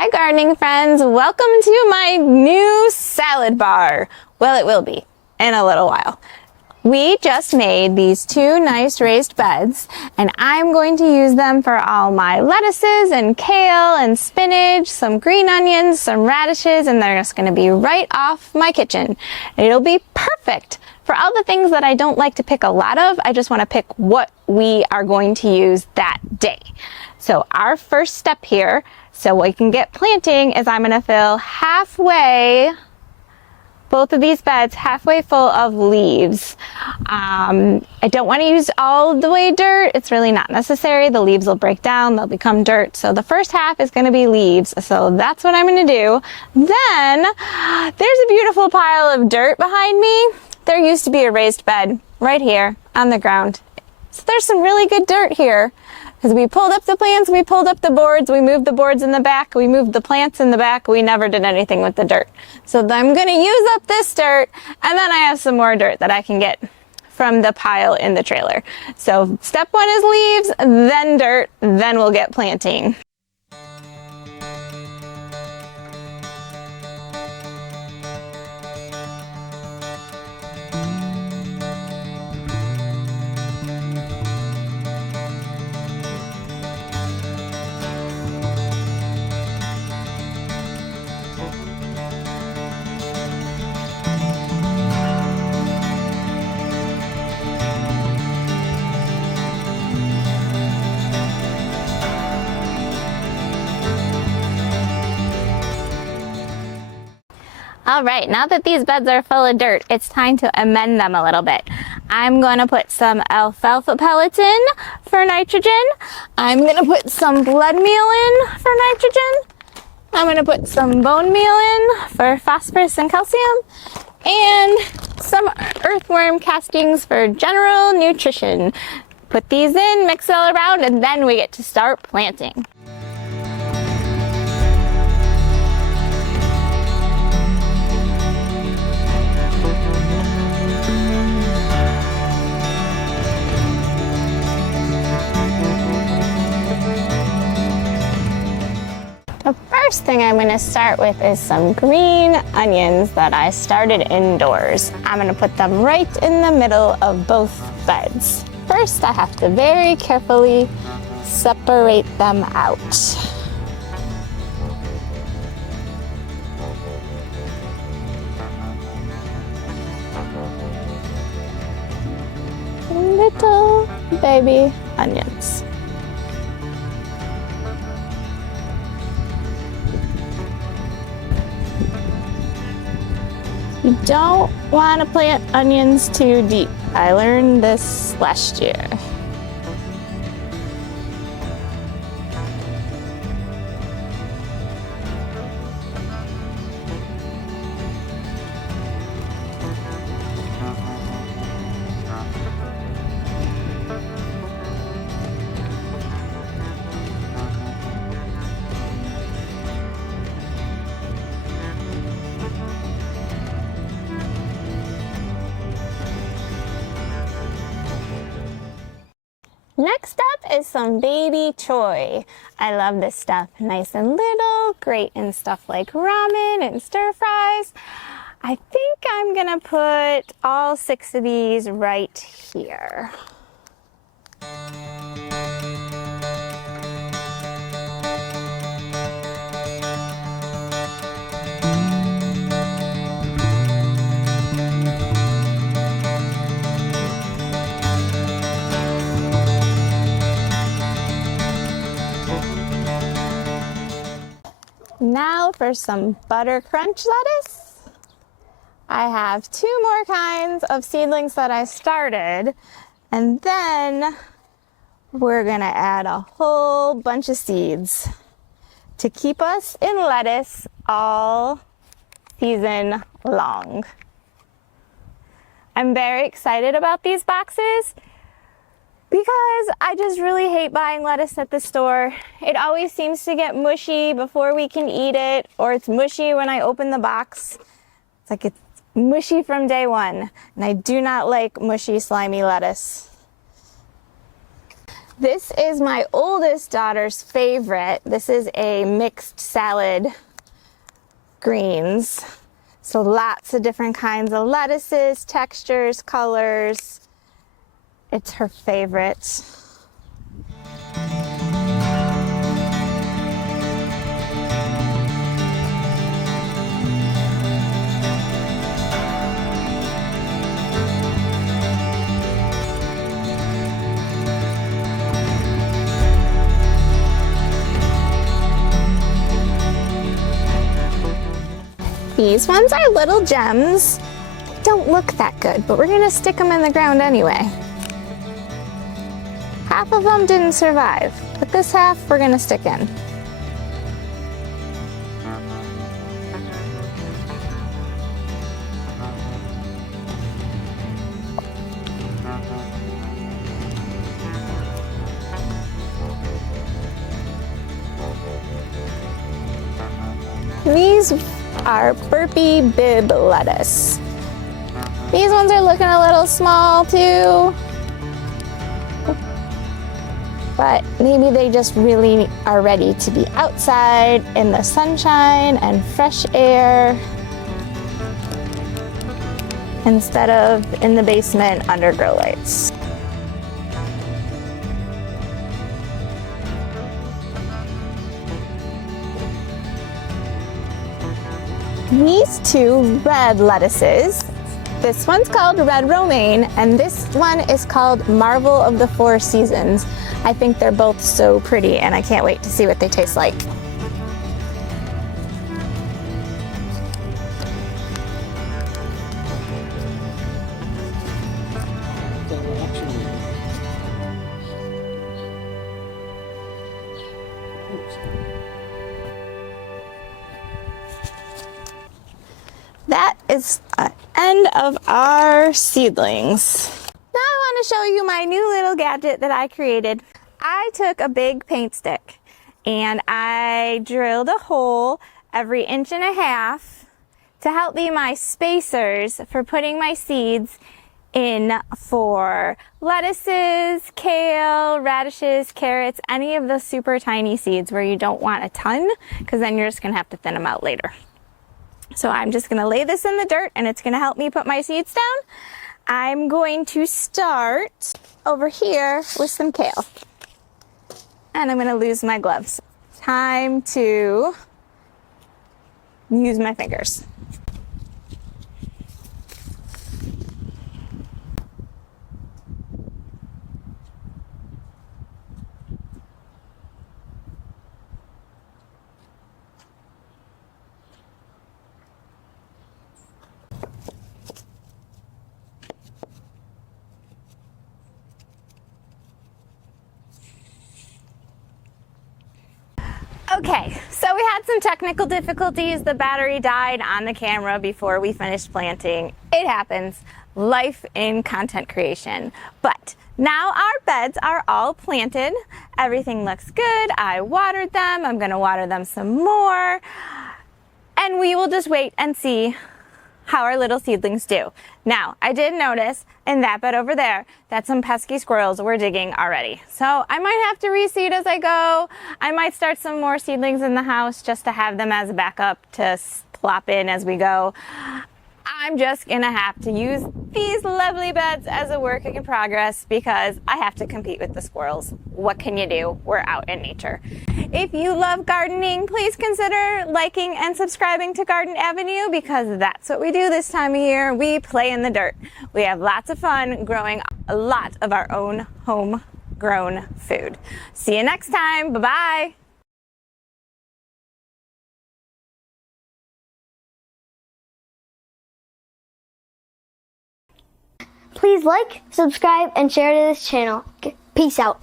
Hi gardening friends, welcome to my new salad bar. Well, it will be in a little while. We just made these two nice raised beds and I'm going to use them for all my lettuces and kale and spinach, some green onions, some radishes, and they're just going to be right off my kitchen. It'll be perfect for all the things that I don't like to pick a lot of. I just want to pick what we are going to use that day. So our first step here, so we can get planting, is I'm going to fill both of these beds halfway full of leaves. I don't want to use all the way dirt. It's really not necessary. The leaves will break down, they'll become dirt. So the first half is going to be leaves. So that's what I'm going to do. Then there's a beautiful pile of dirt behind me. There used to be a raised bed right here on the ground. So there's some really good dirt here. Because we pulled up the plants, we pulled up the boards, we moved the boards in the back, we moved the plants in the back, we never did anything with the dirt. So I'm going to use up this dirt, and then I have some more dirt that I can get from the pile in the trailer. So step one is leaves, then dirt, then we'll get planting. All right, now that these beds are full of dirt, it's time to amend them a little bit. I'm going to put some alfalfa pellets in for nitrogen. I'm going to put some blood meal in for nitrogen. I'm going to put some bone meal in for phosphorus and calcium. And some earthworm castings for general nutrition. Put these in, mix it all around, and then we get to start planting. The first thing I'm going to start with is some green onions that I started indoors. I'm going to put them right in the middle of both beds. First, I have to very carefully separate them out. Little baby onions. You don't want to plant onions too deep. I learned this last year. Next up is some baby choy. I love this stuff. Nice and little, great in stuff like ramen and stir fries. I think I'm gonna put all 6 of these right here. Now for some butter crunch lettuce. I have 2 more kinds of seedlings that I started, and then we're gonna add a whole bunch of seeds to keep us in lettuce all season long. I'm very excited about these boxes because I just really hate buying lettuce at the store. It always seems to get mushy before we can eat it, or it's mushy when I open the box. It's like it's mushy from day one, and I do not like mushy, slimy lettuce. This is my oldest daughter's favorite. This is a mixed salad greens. So lots of different kinds of lettuces, textures, colors. It's her favorite. These ones are little gems. They don't look that good, but we're gonna stick them in the ground anyway. Half of them didn't survive, but this half we're gonna stick in. These are burpee bib lettuce. These ones are looking a little small too, but maybe they just really are ready to be outside in the sunshine and fresh air instead of in the basement under grow lights. These two red lettuces, this one's called red romaine and this one is called Marvel of the Four Seasons. I think they're both so pretty and I can't wait to see what they taste like. That is the end of our seedlings. Now I want to show you my new little gadget that I created. I took a big paint stick and I drilled a hole every 1.5 inches to help be my spacers for putting my seeds in for lettuces, kale, radishes, carrots, any of the super tiny seeds where you don't want a ton because then you're just going to have to thin them out later. So I'm just going to lay this in the dirt and it's going to help me put my seeds down. I'm going to start over here with some kale. And I'm going to lose my gloves. Time to use my fingers. Okay, so we had some technical difficulties. The battery died on the camera before we finished planting. It happens. Life in content creation. But now our beds are all planted. Everything looks good. I watered them. I'm going to water them some more. And we will just wait and see how our little seedlings do. Now, I did notice in that bed over there that some pesky squirrels were digging already. So I might have to reseed as I go. I might start some more seedlings in the house just to have them as a backup to plop in as we go. I'm just gonna have to use these lovely beds as a work in progress because I have to compete with the squirrels. What can you do? We're out in nature. If you love gardening, please consider liking and subscribing to Garden Avenue because that's what we do this time of year. We play in the dirt. We have lots of fun growing a lot of our own homegrown food. See you next time. Bye-bye. Please like, subscribe, and share to this channel. Peace out.